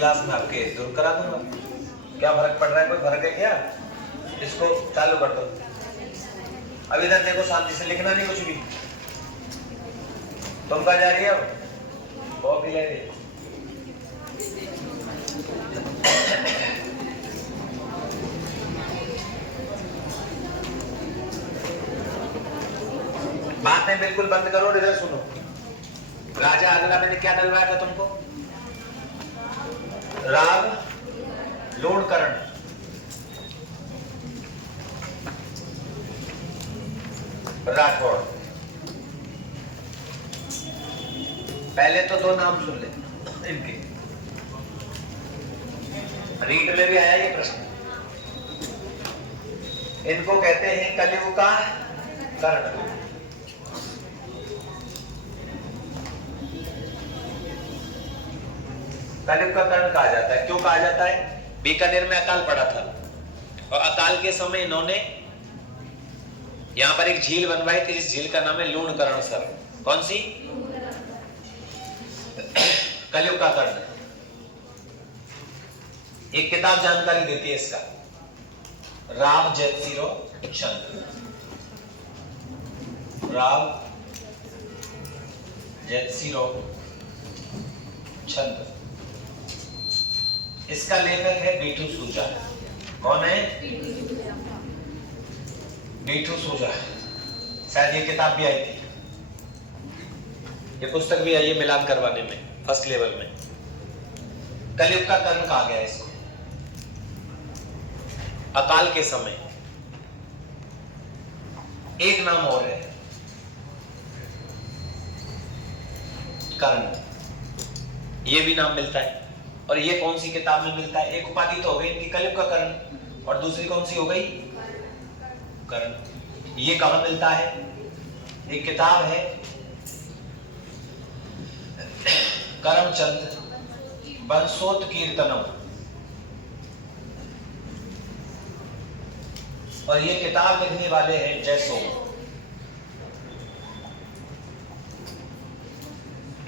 Class में आपके दूर करा दूंगा। क्या फर्क पड़ रहा है? कोई फर्क है क्या? इसको चालू कर दो। अब इधर देखो, शांति से लिखना नहीं कुछ भी। तुम कहाँ जा रही हो? कॉपी ले रही है। बातें बिल्कुल बंद करो, इधर सुनो। राजा अगला मैंने क्या डलवाया था तुमको? राग लूणकरण। राठौड़। पहले तो दो नाम सुन ले इनके, रीट में भी आया ये प्रश्न। इनको कहते हैं कलयुग का कर्ण। कलयुग का कर्ण कहा जाता है। क्यों कहा जाता है? बीकानेर में अकाल पड़ा था और अकाल के समय इन्होंने यहां पर एक झील बनवाई थी, जिस झील का नाम है लूणकरण सर। कौन सी? कलयुग का कर्ण। एक किताब जानकारी देती है इसका, राव जयसिरो चंद्र। राव जयसिरो चंद्र, इसका लेखक है बीटू सूजा। कौन है? बीटू सूजा। शायद ये किताब भी आई थी, ये पुस्तक भी आई है मिलान करवाने में फर्स्ट लेवल में। कलयुग का कर्ण कहा गया इसको। अकाल के समय एक नाम और है कर्ण, ये भी नाम मिलता है। और ये कौन सी किताब में मिलता है? एक उपाधि तो हो गई इनकी कलयुग का कर्ण, और दूसरी कौन सी हो गई? कर्ण। ये कहां मिलता है? एक किताब है करमचंद वंशोत्कीर्तनम, और ये किताब लिखने वाले हैं जयसोम।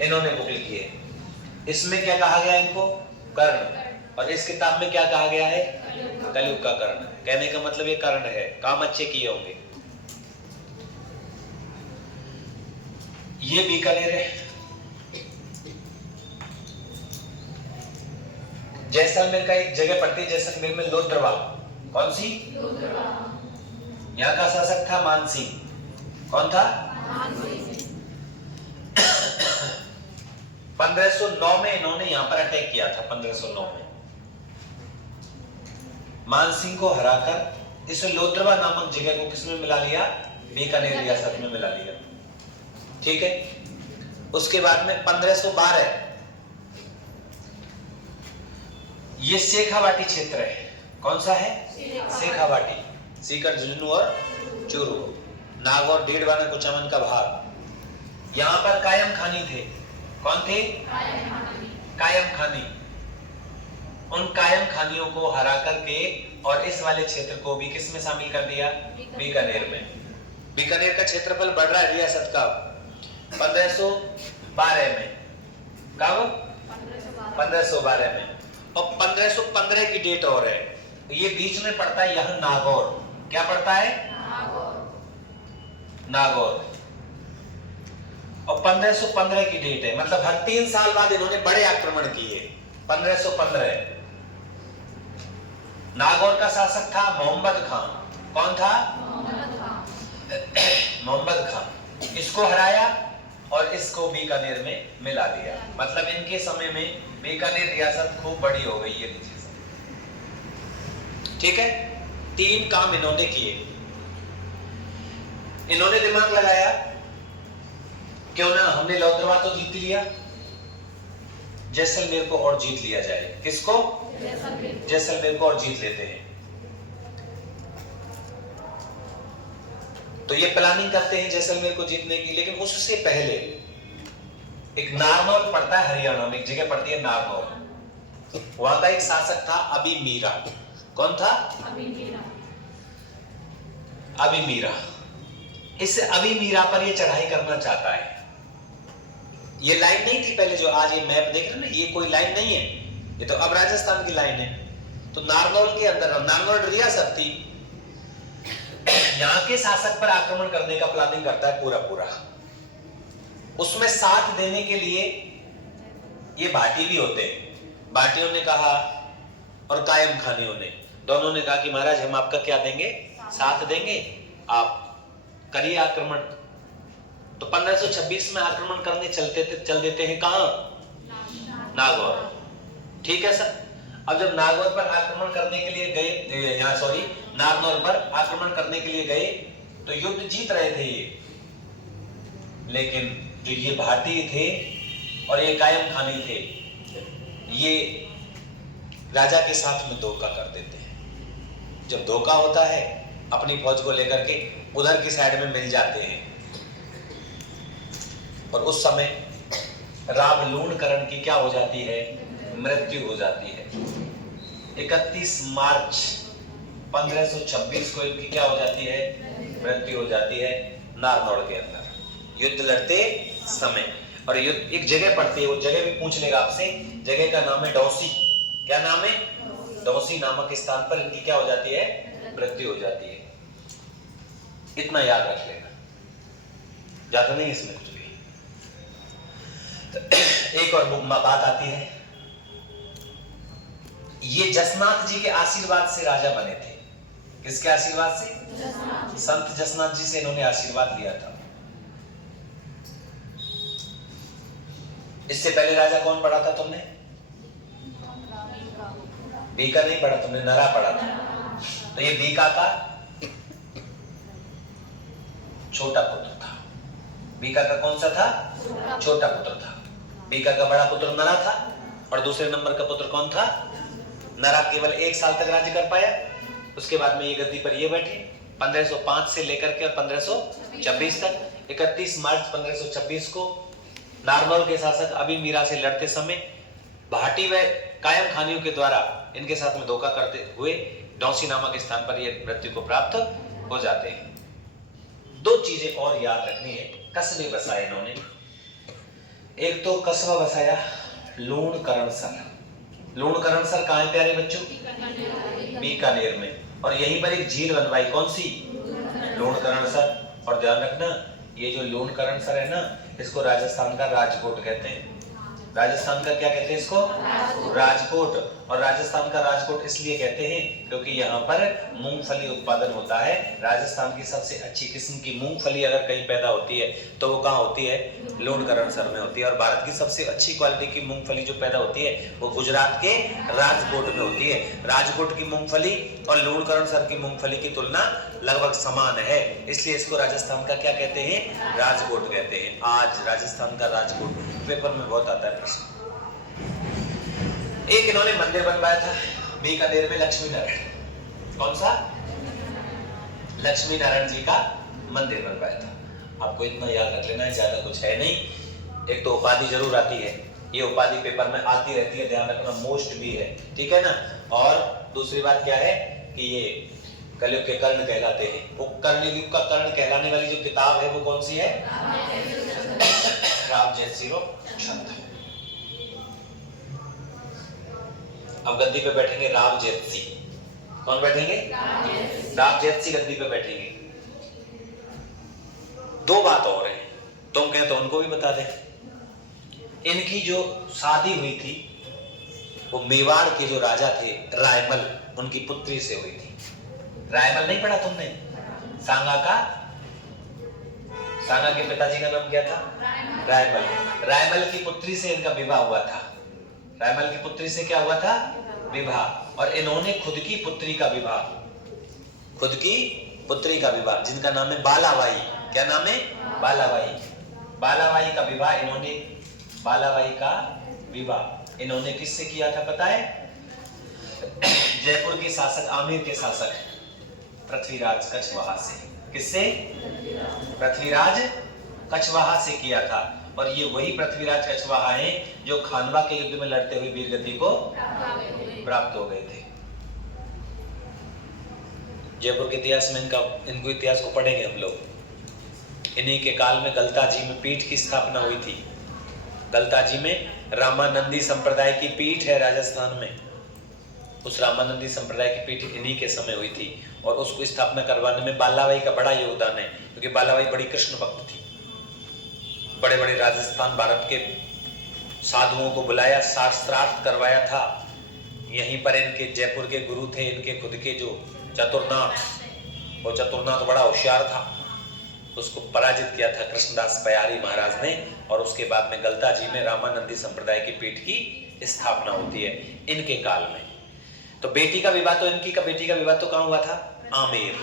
इन्होंने बुक लिखी है। इसमें क्या कहा गया इनको? कर्ण। और इस किताब में क्या कहा गया है? कलयुग का कर्ण। कहने का मतलब ये कर्ण है, काम अच्छे किए होंगे। ये बीकानेर है। जैसलमेर का एक जगह पड़ती है, जैसलमेर में लोद्रवा। कौन सी? यहाँ का शासक था मानसिंह। कौन था? 1509 में इन्होंने यहां पर अटैक किया था। 1509 में मानसिंह को हराकर इस लोद्रवा नामक जगह को किसमें मिला लिया? बीकानेर रियासत में मिला लिया। ठीक है। उसके बाद में 1512 ये शेखावाटी क्षेत्र है। कौन सा है? शेखावाटी। सीकर, झुंझुनू और चूरू, नागौर, डीडवाना, कुचामन का भाग। यहां पर कायम खानी थे। कौन थे? कायम खानी। उन कायम खानियों को हरा करके और इस वाले क्षेत्र को भी किस में शामिल कर दिया? बीकानेर में। बीकानेर का क्षेत्रफल बढ़ रहा है रियासत का 1512 में। कब? 1512 में। और 1515 की डेट और है। ये बीच में पड़ता है यह नागौर। क्या पड़ता है? नागौर। और 1515 की डेट है, मतलब हर 3 साल बाद इन्होंने बड़े आक्रमण किए। 1515 नागौर का शासक था मोहम्मद खान। कौन था? मोहम्मद खान। इसको हराया और इसको बीकानेर में मिला दिया। मतलब इनके समय में बीकानेर रियासत खूब बड़ी हो गई। ये नीचे से, ठीक है। 3 काम इन्होंने किए। इन्होंने दिमाग लगाया, क्यों ना हमने लोद्रवा तो जीत लिया, जैसलमेर को और जीत लिया जाए। किसको? जैसलमेर को और जीत लेते हैं। तो ये प्लानिंग करते हैं जैसलमेर को जीतने की। लेकिन उससे पहले एक नारनौल पड़ता है हरियाणा में, एक जगह पड़ती है नारनौल। वहां का एक शासक था अभी मीरा। कौन था? अभी मीरा। इस अभी मीरा पर ये चढ़ाई करना चाहता है। ये लाइन नहीं थी पहले, जो आज ये मैप देख रहे हैं ना, ये कोई लाइन नहीं है। ये तो अब राजस्थान की लाइन है। तो नारनौल के अंदर, नारनौल रियासत थी, यहाँ के शासक पर आक्रमण करने का प्लानिंग करता है पूरा पूरा। उसमें साथ देने के लिए ये भाटी भी होते हैं। भाटियों ने कहा और कायम खानियों ने, दोनों ने कहा कि महाराज हम आपका क्या देंगे, साथ देंगे, आप करिए आक्रमण। तो 1526 में आक्रमण करने चल देते हैं कहां, नागौर। ठीक है सर। अब जब नागौर पर आक्रमण करने के लिए गए, यहाँ सॉरी नारनौल पर आक्रमण करने के लिए गए तो युद्ध जीत रहे थे ये, लेकिन जो ये भाटी थे और ये कायम खानी थे, ये राजा के साथ में धोखा कर देते हैं। जब धोखा होता है अपनी फौज को लेकर के उधर की साइड में मिल जाते हैं, और उस समय राव लूणकरण की क्या हो जाती है, मृत्यु हो जाती है। 31 मार्च 1526 को इनकी क्या हो जाती है, मृत्यु हो जाती है नारनौल के अंदर युद्ध लड़ते समय। और युद्ध एक जगह पड़ती है, वो जगह भी पूछ लेगा आपसे, जगह का नाम है डौसी। क्या नाम है, डौसी नामक स्थान पर इनकी क्या हो जाती है, मृत्यु हो जाती है। इतना याद रख लेना, ज्यादा नहीं इसमें कुछ भी। तो एक और बात आती है, ये जसनाथ जी के आशीर्वाद से राजा बने थे। किसके आशीर्वाद से, संत जसनाथ जी से इन्होंने आशीर्वाद लिया था। इससे पहले राजा कौन पढ़ा था तुमने, बीका नहीं पढ़ा तुमने, नरा पढ़ा था। तो ये बीका का छोटा पुत्र था। बीका का कौन सा था, छोटा पुत्र था। बीका का बड़ा पुत्र नरा था और दूसरे नंबर का पुत्र कौन था, नरा। केवल 1 साल तक राज्य कर पाया, उसके बाद में ये गद्दी पर ये बैठे 1505 से लेकर के और 1526 तक। 31 मार्च 1526 को नारनौल के शासक अभी मीरा से लड़ते समय भाटी व कायम खानियों के द्वारा इनके साथ में धोखा करते हुए डौसी नामक स्थान पर ये मृत्यु को प्राप्त हो जाते हैं। 2 चीजें और याद रखनी है, कस्बे बसाए इन्होंने। एक तो कस्बा बसाया लूणकरणसर। लूणकरणसर कहाँ है प्यारे बच्चों, बीकानेर में। और यहीं पर एक झील बनवाई, कौन सी, लूणकरणसर। और ध्यान रखना, ये जो लूणकरणसर है ना, इसको राजस्थान का राजकोट कहते हैं। राजस्थान का क्या कहते हैं इसको, राजकोट। और राजस्थान का राजकोट इसलिए कहते हैं क्योंकि यहाँ पर मूंगफली उत्पादन होता है। राजस्थान की सबसे अच्छी किस्म की मूंगफली अगर कहीं पैदा होती है तो वो कहाँ होती है, लूणकरणसर में होती है। और भारत की सबसे अच्छी क्वालिटी की मूंगफली जो पैदा होती है वो गुजरात के राजकोट में होती है। राजकोट की मूंगफली और लूणकरणसर की मूंगफली की तुलना लगभग समान है, इसलिए इसको राजस्थान का क्या कहते हैं, राजकोट कहते हैं। आज राजस्थान का राजकोट पेपर में बहुत आता है प्रश्न। एक इन्होंने मंदिर बनवाया था बीकानेर में, लक्ष्मी नारायण। कौन सा, लक्ष्मी नारायण जी का मंदिर बनवाया था। आपको इतना याद रख लेना है, ज्यादा कुछ है नहीं। एक तो उपाधि जरूर आती है, ये उपाधि पेपर में आती रहती है, ध्यान रखना, मोस्ट भी है, ठीक है ना। और दूसरी बात क्या है कि ये कलयुग के कर्ण कहलाते हैं। वो कलयुग का कर्ण कहलाने वाली जो किताब है वो कौन सी है, राम जयसिंह छंद। अब गद्दी पे बैठेंगे राव जेतसी। कौन बैठेंगे, राव जेतसी गद्दी पे बैठेंगे। 2 बात और है, तुम कहें तो उनको भी बता दे। इनकी जो शादी हुई थी वो मेवाड़ के जो राजा थे रायमल, उनकी पुत्री से हुई थी। रायमल नहीं पढ़ा तुमने, सांगा का, सांगा के पिताजी का नाम क्या था, रायमल। रायमल की पुत्री से इनका विवाह हुआ था। रायमल की पुत्री से क्या हुआ था, विवाह। और इन्होंने खुद की पुत्री का विवाह, खुद की पुत्री का विवाह, जिनका नाम है बालाबाई। क्या नाम है, बालाबाई। बालाबाई का विवाह इन्होंने, बालाबाई का विवाह इन्होंने किससे किया था पता है, जयपुर के शासक, आमेर के शासक पृथ्वीराज कछवाहा से। किससे, पृथ्वीराज कछवाहा से किया था। और ये वही पृथ्वीराज कछवाहा हैं जो खानवा के युद्ध में लड़ते हुए वीरगति को प्राप्त हो गए थे। जयपुर के इतिहास में इनको इतिहास को पढ़ेंगे हम लोग। इन्हीं के काल में गलता जी में पीठ की स्थापना हुई थी। गलता जी में रामानंदी संप्रदाय की पीठ है राजस्थान में। उस रामानंदी संप्रदाय की पीठ इन्हीं के समय हुई थी और उसको स्थापना करवाने में बालाबाई का बड़ा योगदान है, क्योंकि बालाबाई बड़ी कृष्ण भक्त थी। बड़े बड़े राजस्थान भारत के साधुओं को बुलाया, शास्त्रार्थ करवाया था। यहीं पर इनके जयपुर के गुरु थे, इनके खुद के जो चतुरनाथ। वो चतुरनाथ बड़ा होशियार था, उसको पराजित किया था कृष्णदास पयारी महाराज ने, और उसके बाद में गलता जी में रामानंदी संप्रदाय की पीठ की स्थापना होती है इनके काल में। तो बेटी का विवाह तो इनकी का बेटी का विवाह तो कहाँ हुआ था? आमेर,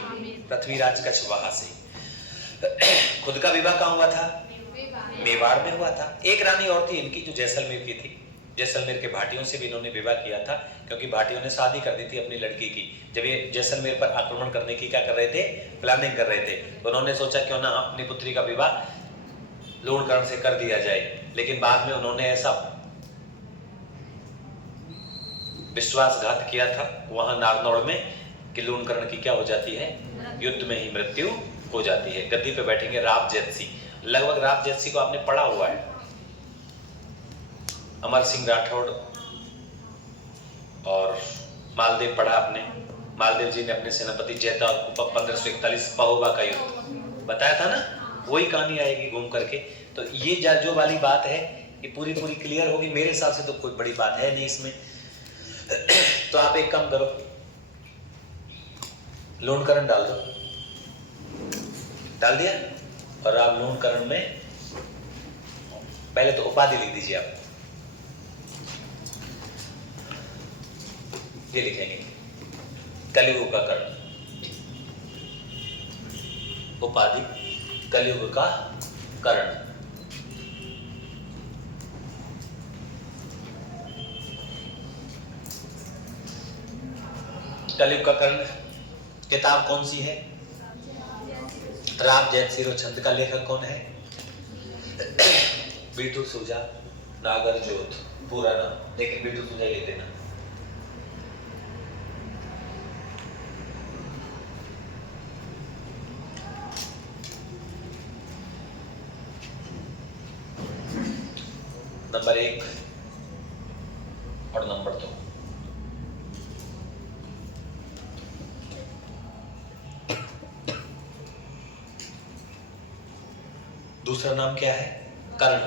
पृथ्वीराज कछवाहा से। खुद का विवाह कहाँ हुआ था? मेवाड़ में हुआ था। एक रानी और थी इनकी जो जैसलमेर की थी। जैसलमेर के भाटियों से भी इन्होंने विवाह किया था, क्योंकि भाटियों ने शादी कर दी थी अपनी लड़की की। जब ये जैसलमेर पर आक्रमण करने की क्या कर रहे थे? प्लानिंग कर रहे थे। तो उन्होंने सोचा क्यों ना अपनी पुत्री का विवाह लूणकरण से कर दिया जाए। लेकिन बाद में उन्होंने ऐसा विश्वासघात किया था वहां नारनौड़ में कि लूणकरण की क्या हो जाती है? युद्ध में ही मृत्यु हो जाती है। गद्दी पे बैठेंगे राव जैतसी। लगभग राव जैतसी को आपने पढ़ा हुआ है। अमर सिंह राठौड़ और मालदेव पढ़ा आपने। मालदेव जी ने अपने सेनापति जैता को 1541 पहोबा का युद्ध बताया था ना, वही कहानी आएगी घूम करके। तो ये जो वाली बात है ये पूरी क्लियर होगी। मेरे हिसाब से तो कोई बड़ी बात है नहीं इसमें। तो आप एक काम करो, लूणकरण डाल दो। डाल दिया? और आप लूणकरण में पहले तो उपाधि लिख दीजिए। आप ये लिखेंगे कलियुग का कर्ण, उपाधि कलियुग का कर्ण। कलियुग का कर्ण किताब कौन सी है? राव जैतसी। छंद का लेखक कौन है? बीटू सुजा नागरजोत पूरा नाम, लेकिन बीटू सुजा लिख देना। नंबर 1 और नंबर 2। दूसरा नाम क्या है? कर्ण।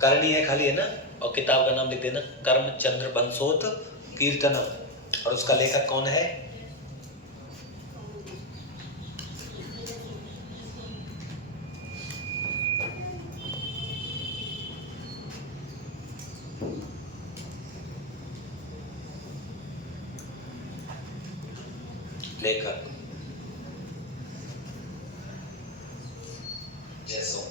कर्ण ही है खाली, है ना? और किताब का नाम लिख देना कर्मचंद्र बंसोत कीर्तनम। और उसका लेखक कौन है? लेखक जैसो।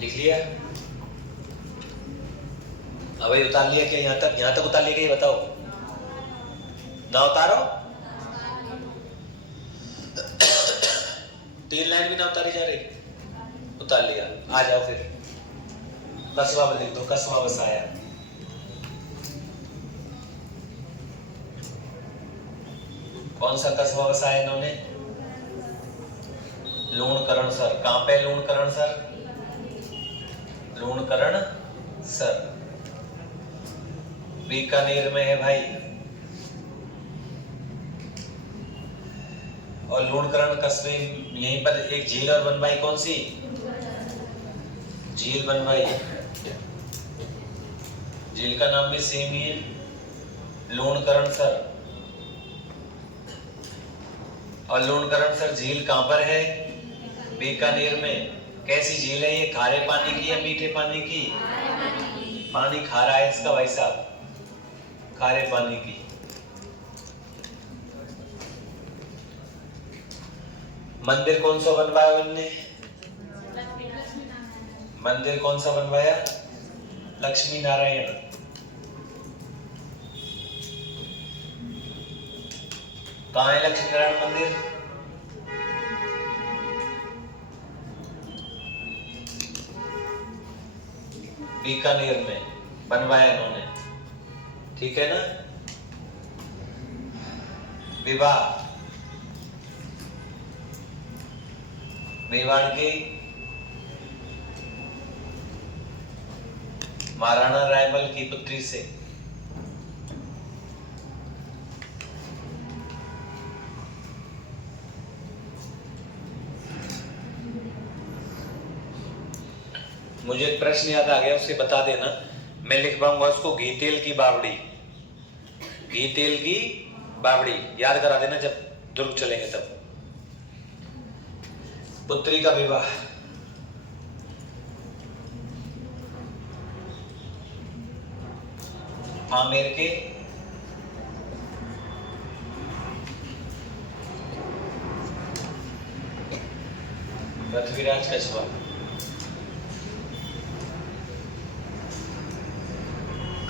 लिख लिया? अभी उतार लिया क्या? यहाँ तक उतार लिया क्या? ये बताओ। ना उतारो? 3 लाइन भी ना उतारी जा रही? उतार लिया। आ जाओ फिर कसवा में लिख दो, कसवा बसाया। कौन सा कसवा बसाया इन्होंने? लूणकरण सर। कहां पे लूणकरण सर? लूणकरण सर बीकानेर में है भाई। और लूणकरण कस्बे यहीं पर एक झील और बनवाई। कौन सी झील बनवाई? झील का नाम भी सेम ही है, लूणकरण सर। और लूणकरण सर झील कहां पर है? बीकानेर में। कैसी झील है ये? खारे पानी की या मीठे पानी की? पानी खा रहा है इसका भाई साहब, खारे पानी की। मंदिर कौन सा बनवाया उनने? मंदिर कौन सा बनवाया? लक्ष्मी नारायण। कहाँ है लक्ष्मी नारायण मंदिर? बीकानेर में बनवाया इन्होंने, ठीक है ना। विवाह मेवाड़ के महाराणा रायमल की पुत्री से। मुझे एक प्रश्न याद आ गया, उसे बता देना। मैं लिख पाऊंगा उसको, घी तेल की बावड़ी। घी तेल की बावड़ी याद करा देना जब दुर्ग चलेंगे तब। पुत्री का विवाह। आमेर के पृथ्वीराज कछवा।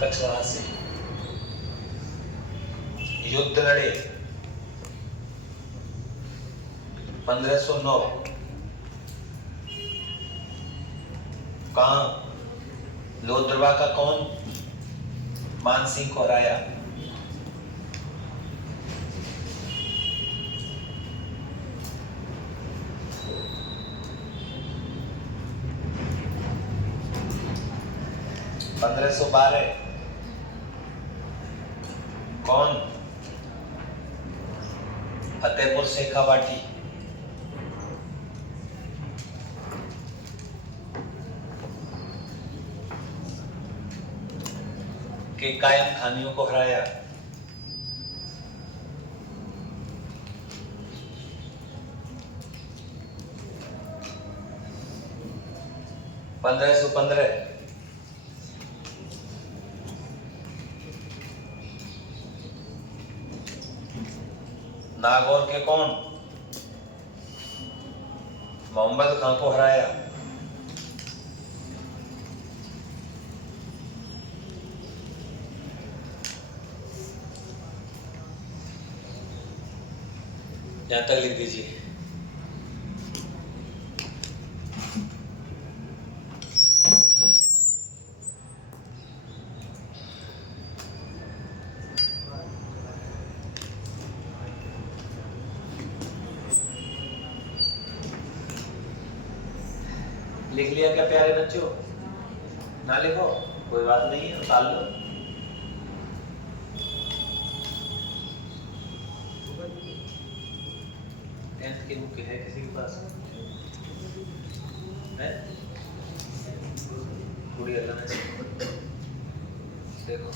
कछवा से युद्ध लड़े 1509। कहां? लोहद्रवा का कौन? मानसिंह को हराया। पंद्रह सौ 12 कौन? फतेहपुर शेखावाटी। के कायम खानियों को हराया। पंद्रह सौ 15 नागौर के कौन? मोहम्मद खां को हराया। यहां तक लिख दीजिए। लिख लिया क्या प्यारे बच्चों? ना लिखो कोई बात नहीं है, उतार लो। टेंथ की बुक है किसी के पास? है? थोड़ी अलग है, देखो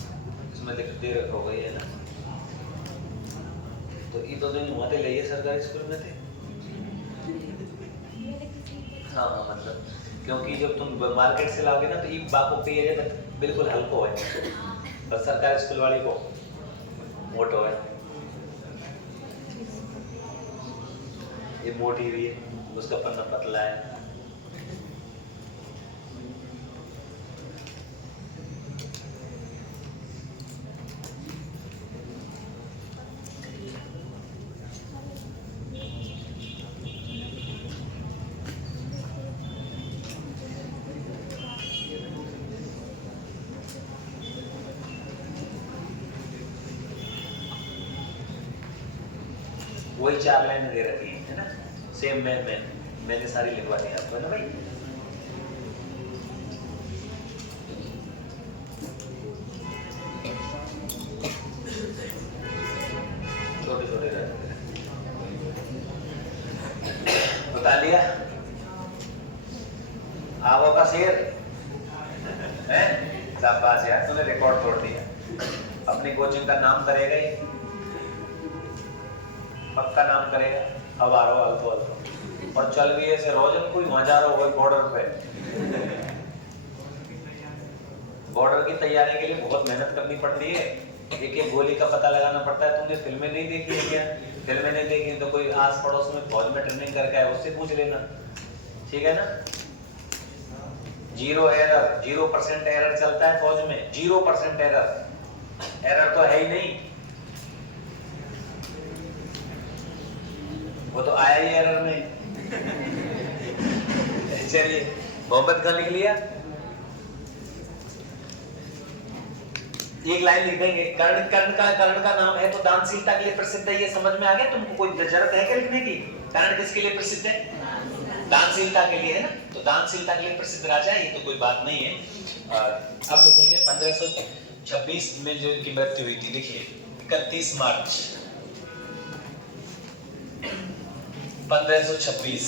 इसमें लिख दे रखा होगा ये ना। तो ये तो दिन हुआ थे ले सरकारी स्कूल में थे। हाँ मतलब क्योंकि जब तुम मार्केट से लाओगे ना तो ये बाको पे ये बिल्कुल हल्को है, पर सरकारी स्कूल वाली को मोटो है। ये मोटी भी है, उसका पन्ना पतला है। वही 4 लाइन दे रखी है ना, सेम मैंने सारी लिखवा दी आपको ना भाई। छोटे छोटे बता लिया। आवो का शेर है, शाबाश यार तूने रिकॉर्ड तोड़ दिया। अपनी कोचिंग का नाम करेगा ही, पक्का नाम करेगा। अब आ रहा हो अल्फो अल्फो और चल भी ऐसे रोजन कोई वहां जा रहा हो बॉर्डर पे। बॉर्डर की तैयारी के लिए बहुत मेहनत करनी पड़ती है, एक एक गोली का पता लगाना पड़ता है। तुमने फिल्में नहीं देखी है क्या? फिल्में नहीं देखी तो कोई आस पड़ोस में फौज में ट्रेनिंग करके आए, उससे पूछ लेना, ठीक है ना। 0 एरर, 0% एरर चलता है फौज में, 0% एरर तो है ही नहीं, वो तो आया ही एरर में। चलिए, मोहम्मद खान लिख लिया, एक लाइन लिख देंगे। कर्ण का नाम है तो दानशीलता के लिए प्रसिद्ध है, ये समझ में आ गया तुमको? कोई जरूरत है क्या लिखने की? कर्ण किसके लिए प्रसिद्ध है? दानशीलता के लिए, है ना। तो दानशीलता के लिए प्रसिद्ध राजा है, ये तो कोई बात नहीं है। अब लिखेंगे 1526 में जो इनकी मृत्यु हुई थी, लिखिए 31 मार्च 1526,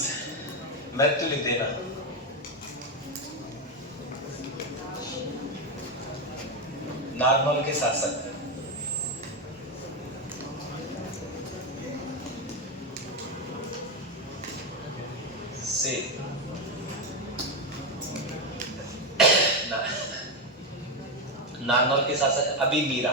मृत्यु लिख देना। नागौर के शासक से नागौर के शासक अभी मीरा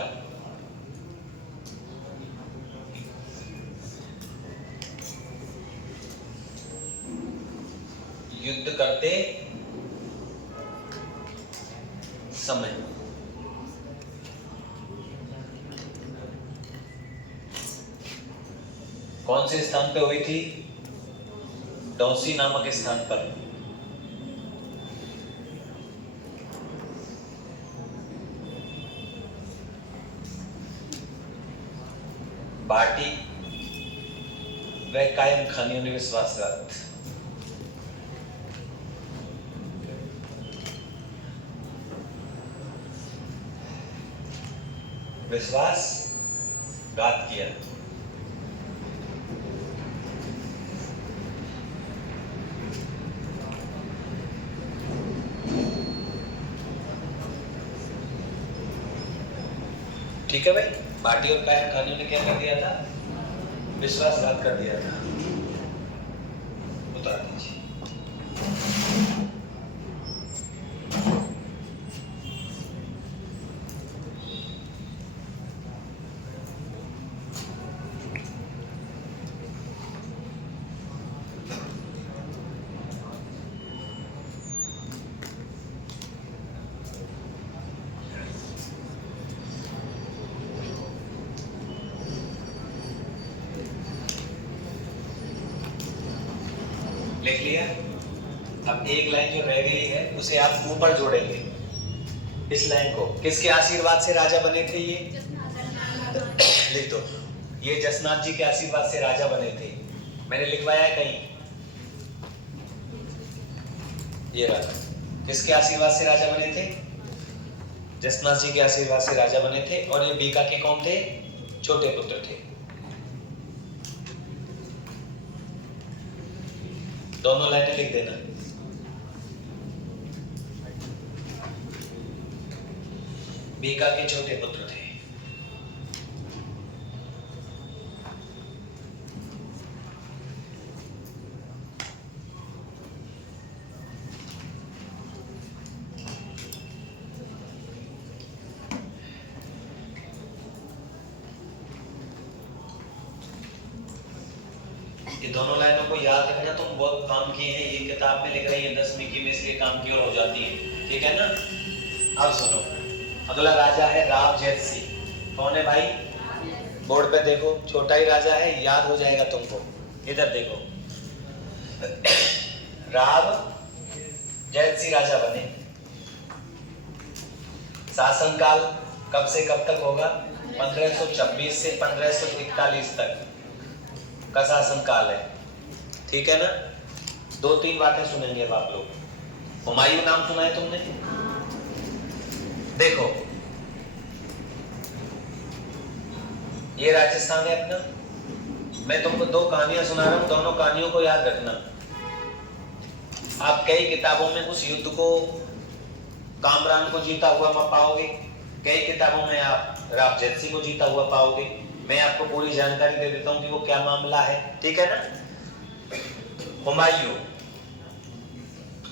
युद्ध करते समय कौन से स्थान पे हुई थी? डौसी नामक स्थान पर। बाटी व कायम खानियों ने विश्वासघात, विश्वासघात किया। ठीक है भाई, बाटी और कायम खानियों ने क्या कर दिया था? विश्वासघात कर दिया था। उतार दीजिए। लिख लिया। अब एक लाइन जो रह गई है उसे आप ऊपर जोड़ेंगे, इस लाइन को। किसके आशीर्वाद से राजा बने थे? ये लिख दो, ये जसनाथ जी के आशीर्वाद से राजा बने थे। मैंने लिखवाया है कहीं? ये रहा, किसके आशीर्वाद से राजा बने थे? जसनाथ जी के आशीर्वाद से राजा बने थे। और ये बीका के कौन थे? छोटे पुत्र थे। दोनों लाइनें लिख देना। बीका के छोटे पुत्र थे। ये दोनों लाइनों को याद रखना, तुम बहुत काम किए हैं, ये किताब में लिख रही है 10वीं की में, इसलिए काम की ओर हो जाती है, ठीक है ना। अब सुनो, अगला राजा है राव जैतसिंह। कौन है भाई? बोर्ड पे देखो, छोटा ही राजा है, याद हो जाएगा तुमको। इधर देखो, राव जैतसिंह राजा बने। शासनकाल कब से कब तक होगा? 1526 से 1541 तक का शासनकाल है, ठीक है ना। 2-3 बातें सुनेंगे अब आप लोग। हुमायूं नाम सुना है तुमने? देखो, ये राजस्थान है अपना। मैं तुमको 2 कहानियां सुना रहा हूं, दोनों कहानियों को याद रखना। आप कई किताबों में उस युद्ध को, कामरान को जीता हुआ पाओगे, कई किताबों में आप राव जैतसिंह को जीता हुआ पाओगे। मैं आपको पूरी जानकारी दे देता हूं कि वो क्या मामला है, ठीक है ना। हुमायूं,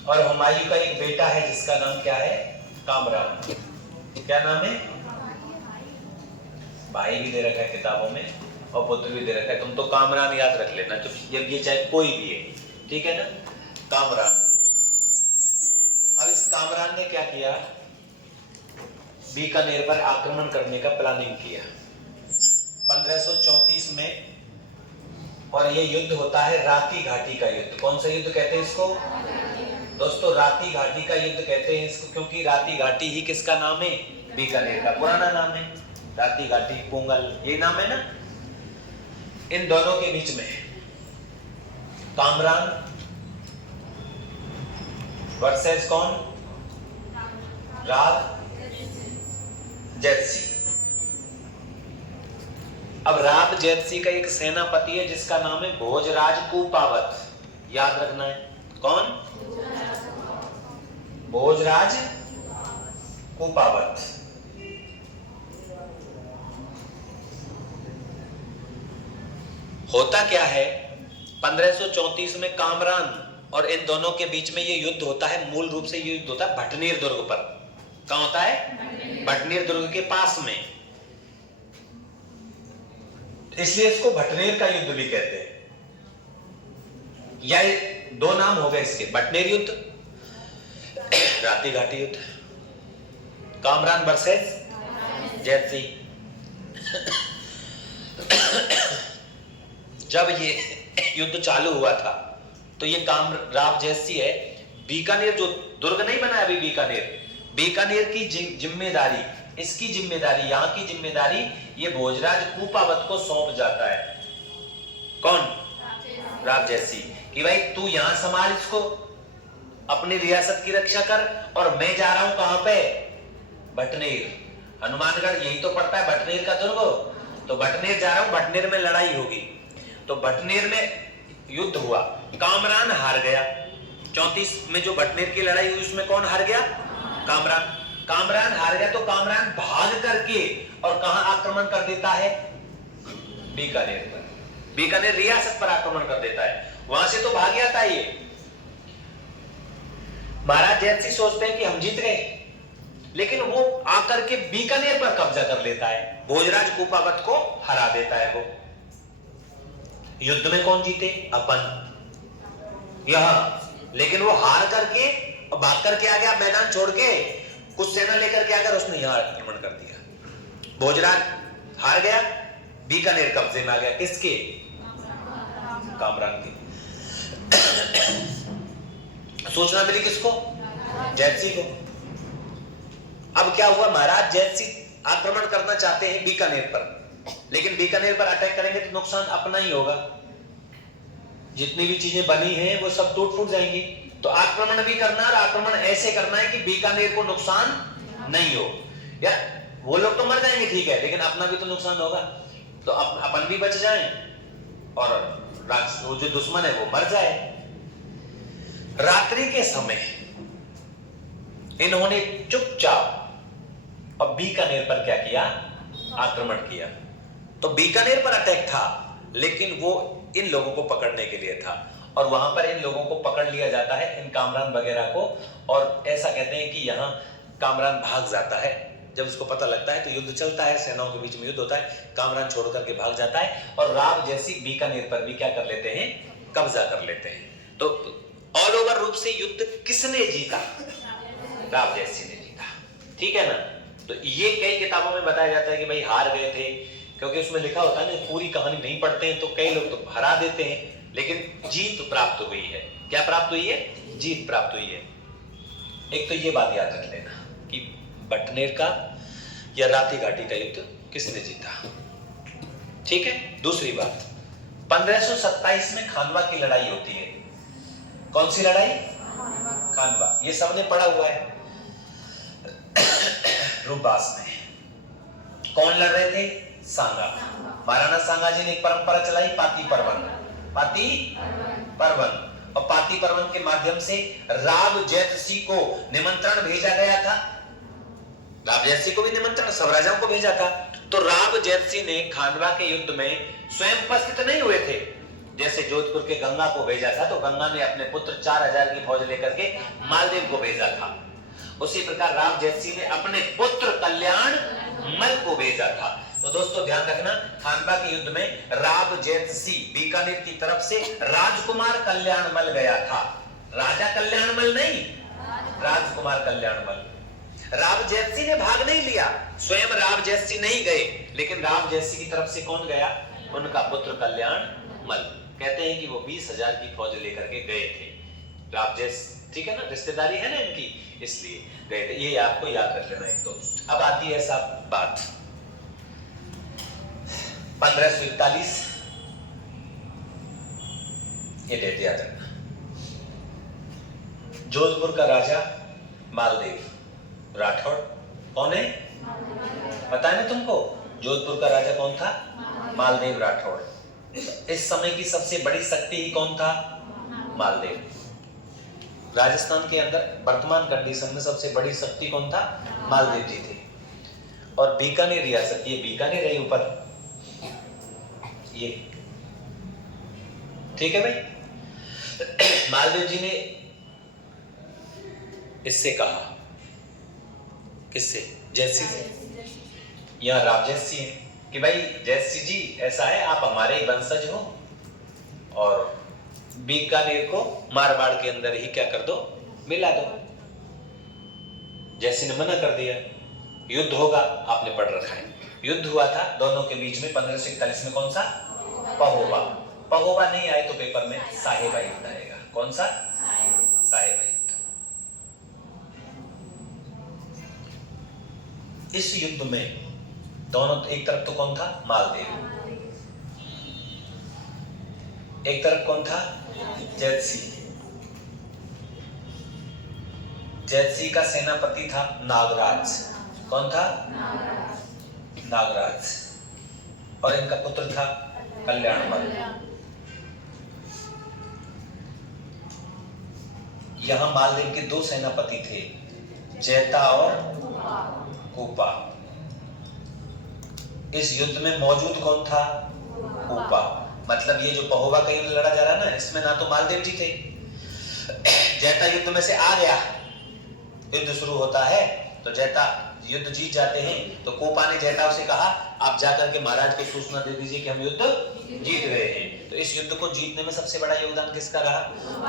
और हुमायूं का एक बेटा है जिसका नाम क्या है? कामरान। क्या नाम है? भाई भी दे रखा है किताबों में और पुत्र भी दे रखा है। तुम तो कामरान याद रख लेना, तो ये चाहे कोई भी है, ठीक है ना, कामरान। अब इस कामरान ने क्या किया, बीकानेर पर आक्रमण करने का प्लानिंग किया 1534 में, और ये युद्ध होता है राती घाटी का युद्ध। कौन सा युद्ध कहते हैं इसको दोस्तों? राती घाटी का युद्ध कहते हैं इसको, क्योंकि राती घाटी ही किसका नाम है? बीकानेर का पुराना नाम है। राती घाटी, पोंगल, ये नाम है ना। इन दोनों के बीच में कामरान वर्सेस कौन? राव जैतसी। अब राव जैतसी का एक सेनापति है जिसका नाम है भोजराज कुपावत, याद रखना है। कौन? भोजराज कुपावत। होता क्या है, 1534 में कामरान और इन दोनों के बीच में ये युद्ध होता है। मूल रूप से ये युद्ध होता है भटनेर दुर्ग पर। कहां होता है? भटनेर दुर्ग के पास में, इसलिए इसको भटनेर का युद्ध भी कहते हैं। या दो नाम हो गए इसके, भटनेर युद्ध, राती घाटी युद्ध। कामरान वर्सेस जैतसी। जब ये युद्ध चालू हुआ था तो ये राव जैतसी है, बीकानेर जो दुर्ग नहीं बना अभी, बीकानेर की जिम्मेदारी, इसकी जिम्मेदारी, यहां की जिम्मेदारी ये भोजराज कुपावत को सौंप जाता है। कौन? राव जैतसी, कि भाई तू यहां संभाल इसको, अपनी रियासत की रक्षा कर, और मैं जा रहा हूं कहां पे? भटनेर। हनुमानगढ़ यही तो पड़ता है, भटनेर का दुर्ग। तो भटनेर जा रहा हूं, भटनेर में लड़ाई होगी। तो भटनेर में युद्ध हुआ, कामरान हार गया। 34 में जो भटनेर की लड़ाई हुई उसमें कौन हार गया? कामरान हार गया। तो कामरान भाग करके और कहां आक्रमण कर देता है? बीकानेर पर, बीकानेर रियासत पर आक्रमण कर देता है। वहां से तो भाग गया था ये। महाराज जैतसी सोचते हैं कि हम जीत गए, लेकिन वो आकर के बीकानेर पर कब्जा कर लेता है, भोजराज कुपावत को हरा देता है। वो युद्ध में कौन जीते? अपन यहां। लेकिन वो हार करके और भाग करके आ गया, मैदान छोड़ के कुछ सेना लेकर के आकर उसने यहां आक्रमण कर दिया। भोजराज हार गया, बीकानेर कब्जे में आ गया। किसके? कामरान के। सूचना मिली किसको? जैतसी को। अब क्या हुआ, महाराज जैतसी आक्रमण करना चाहते हैं बीकानेर पर, लेकिन बीकानेर पर अटैक करेंगे तो नुकसान अपना ही होगा। जितनी भी चीजें बनी हैं वो सब टूट फूट जाएंगी। तो आक्रमण भी करना, और आक्रमण ऐसे करना है कि बीकानेर को नुकसान नहीं हो। यार वो लोग तो मर जाएंगे, ठीक है, लेकिन अपना भी तो नुकसान होगा। तो अपन भी बच जाएं और वो जो दुश्मन है वो मर जाए। रात्रि के समय इन्होंने चुपचाप अब बीकानेर पर क्या किया? आक्रमण किया। तो बीकानेर पर अटैक था, लेकिन वो इन लोगों को पकड़ने के लिए था, और वहां पर इन लोगों को पकड़ लिया जाता है, इन कामरान वगैरह को। और ऐसा कहते हैं कि यहां कामरान भाग जाता है। जब उसको पता लगता है तो युद्ध चलता है, सेनाओं के बीच में युद्ध होता है, कामरान छोड़ करके भाग जाता है, और राव जैतसी बीकानेर पर भी क्या कर लेते हैं? कब्जा कर लेते हैं। तो ऑल ओवर रूप से युद्ध किसने जीता? राव जैतसी ने जीता, ठीक है ना। तो ये कई किताबों में बताया जाता है कि भाई हार गए थे, क्योंकि उसमें लिखा होता है ना, पूरी कहानी नहीं पढ़ते हैं तो कई लोग तो हरा देते हैं, लेकिन जीत प्राप्त हुई है। क्या प्राप्त हुई है? जीत प्राप्त हुई है। एक तो ये बात याद रख लेना कि भटनेर का या राती घाटी का युद्ध किसने जीता, ठीक है। दूसरी बात, 1527 में खानवा की लड़ाई होती है। कौन सी लड़ाई? खानवा। ये सबने पढ़ा हुआ है रूपबास में। कौन लड़ रहे थे? सांगा। महाराणा सांगा जी ने एक परंपरा चलाई, पाती परवन। पाती परवन, और पाती परवन के माध्यम से राव जैतसी को निमंत्रण भेजा गया था। राव जैतसी को भी निमंत्रण सब राजाओं को भेजा था। तो राव जैतसी ने खानवा के युद्ध में स्वयं उपस्थित नहीं हुए थे। जैसे जोधपुर के गंगा को भेजा था, तो गंगा ने अपने पुत्र 4000 की फौज लेकर के मालदेव को भेजा था। उसी प्रकार राव जयसिंह ने अपने पुत्र कल्याण मल को भेजा था। तो दोस्तों ध्यान रखना, खानवा के युद्ध में राव जयसिंह बीकानेर की तरफ से राजकुमार कल्याणमल गया था। राजा कल्याणमल नहीं, राजकुमार कल्याणमल। राव जयसिंह ने भाग नहीं लिया, स्वयं राव जयसिंह नहीं गए, लेकिन राव जयसिंह की तरफ से कौन गया? उनका पुत्र कल्याणमल। कहते हैं कि वो 20,000 की फौज लेकर के गए थे। राव जयसिंह, ठीक है ना, रिश्तेदारी है ना इनकी, इसलिए गए थे। ये आपको याद रख लेना एक दोस्त। अब आती है सब बात 1541, ये डेट याद रखना। जोधपुर का राजा मालदेव राठौड़, कौन है पता है ना तुमको? जोधपुर का राजा कौन था? मालदेव राठौड़। इस समय की सबसे बड़ी शक्ति ही कौन था? मालदेव। राजस्थान के अंदर वर्तमान कंडीशन में सबसे बड़ी शक्ति कौन था? मालदेव जी थे। और बीकानेर रियासत, ये बीकानेर है ऊपर, ये ठीक है भाई। मालदेव जी ने इससे कहा, किससे? जयसिंह से। यहाँ राव जयसिंह है कि भाई जयसिंह जी ऐसा है, आप हमारे ही वंशज हो और बीकानेर को मारवाड़ के अंदर ही क्या कर दो, मिला दो। जयसिंह ने मना कर दिया, युद्ध होगा, आपने पढ़ रखा है। युद्ध हुआ था दोनों के बीच में 1541 में। कौन सा? पहोबा। पहोबा नहीं आए तो पेपर में साहेबा युद्ध आएगा। कौन सा? साहेबा युद्ध। इस युद्ध में दोनों, एक तरफ तो कौन था? मालदेव, एक तरफ कौन था? जयसिंह। जयसिंह का सेनापति था नागराज। कौन था? नागराज। और इनका पुत्र था कल्याणमल। यहां मालदेव के दो सेनापति थे, जैता और कूपा। इस युद्ध में मौजूद कौन था? कूपा। मतलब ये जो पहोबा का युद्ध लड़ा जा रहा है ना, इसमें ना तो मालदेव जी थे। जैता युद्ध में से आ गया, युद्ध शुरू होता है तो जैता युद्ध जीत जाते हैं, तो कोपा ने जैता से कहा आप जाकर के महाराज को सूचना दे दीजिए कि हम युद्ध जीत गए हैं। तो इस युद्ध को जीतने में सबसे बड़ा योगदान किसका रहा?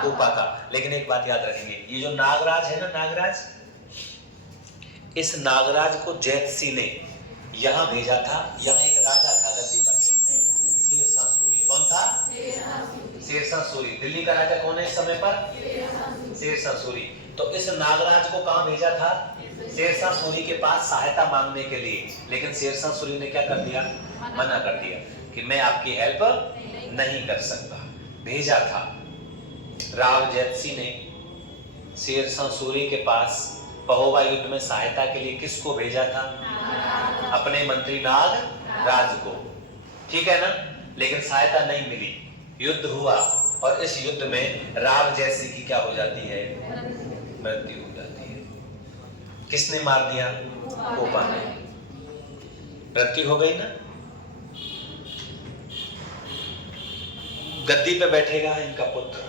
कोपा का। लेकिन एक बात याद रखेंगे, ये जो नागराज है ना, नागराज, इस नागराज को जयसिंह ने यहां भेजा था। यहाँ एक राजा था गद्दी पर, शेरशाह सूरी। कौन था? शेरशाह सूरी। दिल्ली का राजा कौन है इस समय पर? शेरशाह सूरी। तो इस नागराज को कहां भेजा था? शेरशाह सूरी के पास सहायता मांगने के लिए। लेकिन शेरशाह सूरी ने क्या कर दिया? मना कर दिया कि मैं आपकी हेल्प नहीं कर सकता। भेजा था। राव जयसिंह ने शेरशाह सूरी के पास पहोबा युद्ध में सहायता के लिए किसको भेजा था? अपने मंत्री नागराज को, ठीक है ना। लेकिन सहायता नहीं मिली, युद्ध हुआ और इस युद्ध में राव जयसिंह की क्या हो जाती है? मृत्यु हो जाती है। किसने मार दिया? कोपा ने। मृत्यु हो गई ना। गद्दी पे बैठेगा इनका पुत्र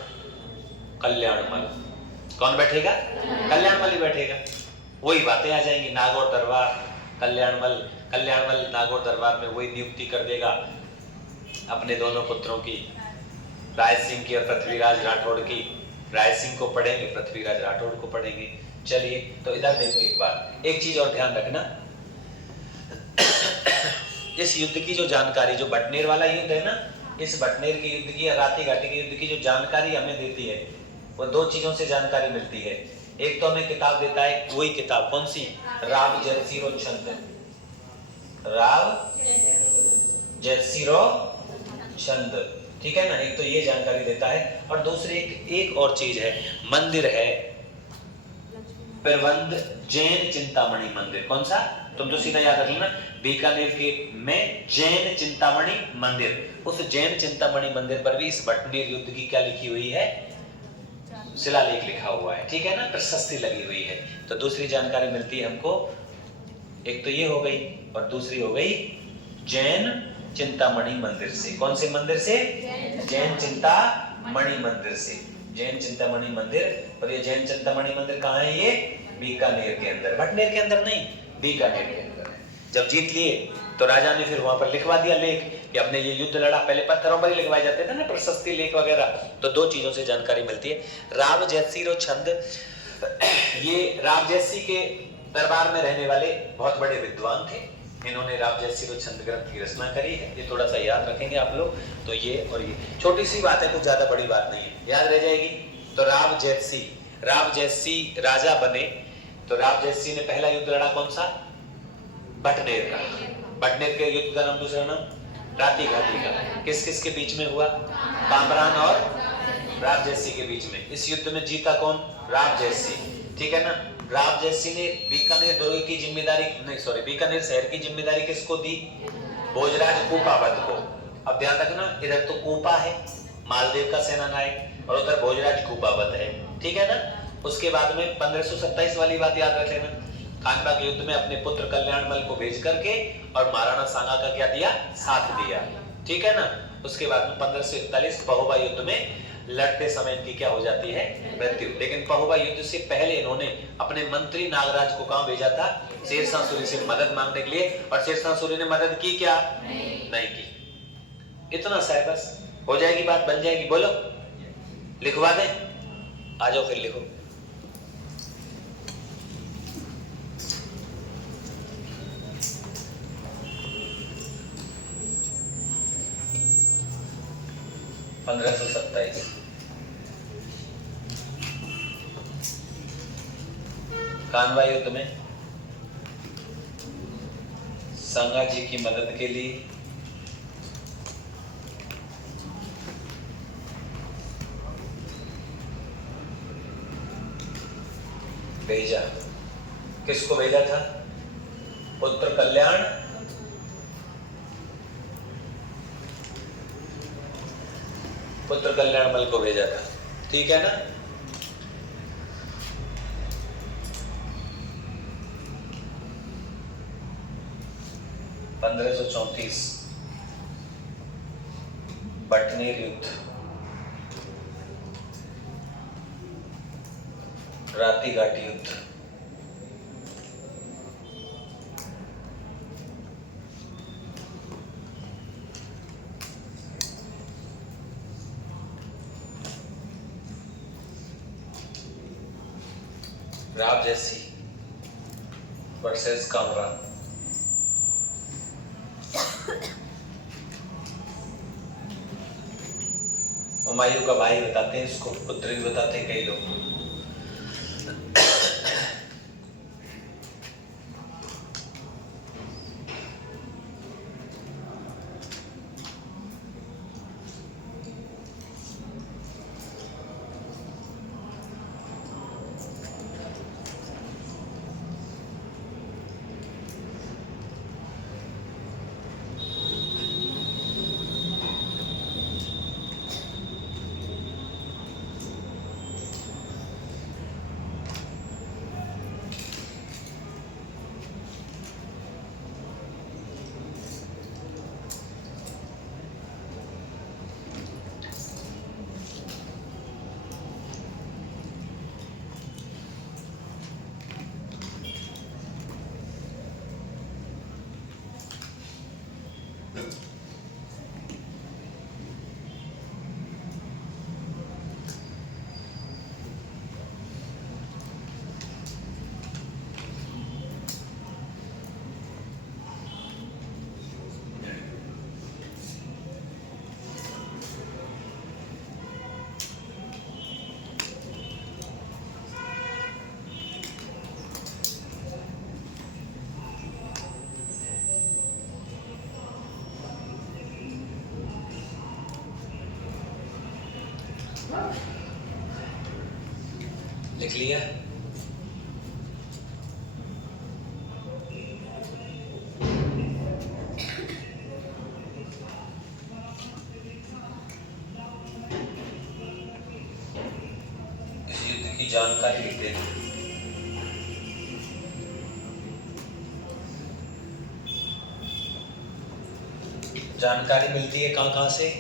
कल्याणमल। कौन बैठेगा? कल्याणमल ही बैठेगा। वही बातें आ जाएंगी, नागौर दरबार, कल्याणमल नागौर दरबार में वही नियुक्ति कर देगा अपने दोनों पुत्रों की, राय सिंह की और पृथ्वीराज राठौड़ की। राय सिंह को पढ़ेंगे, पृथ्वीराज राठौड़ को पढ़ेंगे। चलिए तो इधर देखो एक बार, एक चीज और ध्यान रखना। इस युद्ध की जो जानकारी, जो बटनेर वाला युद्ध है ना, इस बटनेर के युद्ध की या राती घाटी के युद्ध की जो जानकारी हमें देती है, वो दो चीजों से जानकारी मिलती है। एक तो हमें किताब देता है, वही किताब कौन सी? राव जयसिंह छंद, राव जयसिंह छंद, ठीक है ना। एक तो ये जानकारी देता है, और दूसरी एक और चीज है, मंदिर है प्रबंध जैन चिंतामणि मंदिर। कौन सा? तुम तो सीधा याद रख लेना, बीकानेर के में जैन चिंतामणि मंदिर। उस जैन चिंतामणि मंदिर पर भी इस बटनेर युद्ध की क्या लिखी हुई है? शिलालेख लिखा हुआ है, ठीक है ना, प्रशस्ति लगी हुई है। तो दूसरी जानकारी मिलती है हमको, एक तो ये हो गई और दूसरी हो गई जैन चिंतामणि मंदिर से। कौन से मंदिर से? जैन चिंतामणि मंदिर से। जैन चिंतामणि मंदिर। और ये जैन चिंतामणि मंदिर कहाँ है? ये बीकानेर के अंदर, भटनेर के अंदर नहीं, बीकानेर के अंदर है। जब जीत लिए तो राजा ने फिर वहां पर लिखवा दिया लेख कि हमने ये युद्ध लड़ा। पहले पत्थरों पर ही लिखवाए जाते थे ना प्रशस्ति लेख वगैरह। तो दो चीजों से जानकारी मिलती है। राव जयसिंह और छंद, ये राव जयसिंह के दरबार में रहने वाले बहुत बड़े विद्वान थे। इन्होंने राव जयसिंह छंद ग्रंथ की रचना करी है। ये थोड़ा सा याद रखेंगे आप लोग। तो ये और ये छोटी सी बात है, कुछ ज्यादा बड़ी बात नहीं है, याद रह जाएगी। तो राव जयसिंह राजा बने। तो राव जयसिंह ने पहला युद्ध लड़ा कौन सा? भटनेर का। भटनेर के युद्ध का नाम, दूसरा नाम राती घाटी का। किस किस के बीच में हुआ? कामरान और राव जयसिंह के बीच में। इस युद्ध में जीता कौन? राव जयसिंह, ठीक है ना। राव जयसिंह ने बीकानेर दुर्ग की जिम्मेदारी, नहीं सॉरी, बीकानेर शहर की जिम्मेदारी किसको दी? भोजराज कूपावत को। अब ध्यान रखना, इधर तो कूपा है मालदेव का सेना नायक और उधर भोजराज कूपावत है, ठीक है ना। उसके बाद में 1527 वाली बात याद रख लेना। खानवा के युद्ध में अपने पुत्र कल्याणमल को भेज करके और महाराणा सांगा का क्या दिया? साथ दिया, ठीक है ना। उसके बाद में 1541 पहोबा युद्ध में लड़ते समय इनकी क्या हो जाती है? मृत्यु। लेकिन पहोबा युद्ध से पहले इन्होंने अपने मंत्री नागराज को कहां भेजा था? शेरशाह सूरी से मदद मांगने के लिए। और शेरशाह सूरी ने मदद की क्या? नहीं की। इतना सा है बस, हो जाएगी बात, बन जाएगी। बोलो, लिखवा दें? आ जाओ फिर लिखो। कानवा युद्ध में सांगा जी की मदद के लिए भेजा। किसको भेजा था? पुत्र कल्याण मल को भेजा था, ठीक है ना। भटनेर युद्ध, राती घाटी युद्ध, राव जयसिंह वर्सेस कामरान। हुमायूं का भाई बताते हैं इसको, पुत्र भी बताते हैं कई लोग। लिख लिया? इस युद्ध की जानकारी लिख देना। जानकारी मिलती है कहां कहां से?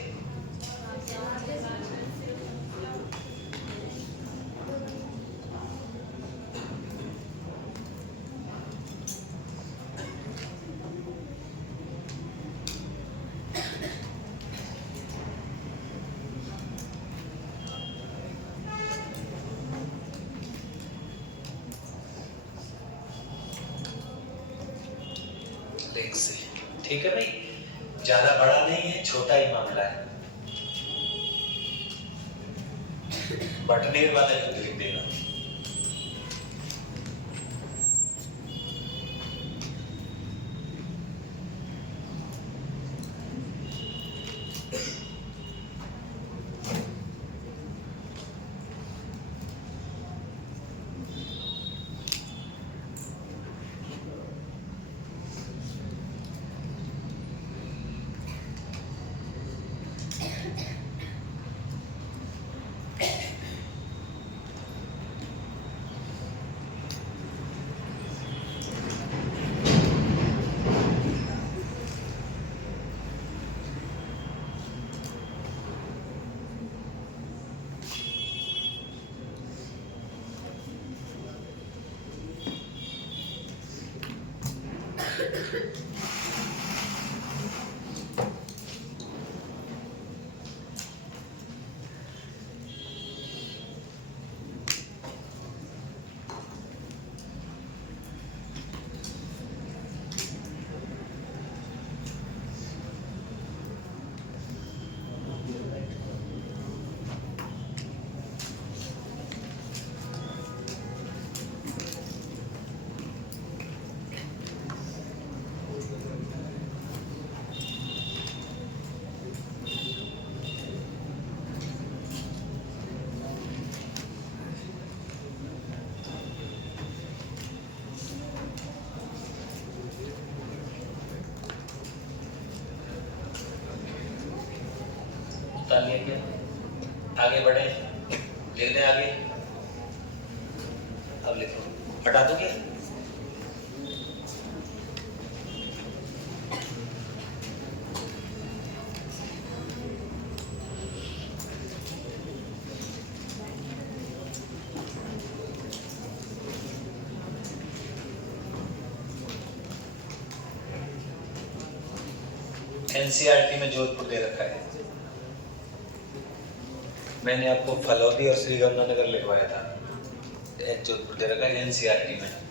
लेग से। ठीक है भाई, ज्यादा बड़ा नहीं है, छोटा ही मामला है। बटनेर वाला युद्ध लिख देना। आगे बढ़े, लिख दें आगे। अब लिखो, हटा दो क्या? एनसीईआरटी में जोधपुर दे रखा है। मैंने आपको फलौदी और श्री गंगानगर लिखवाया था, जोधपुर दे रखा है एनसीईआरटी में।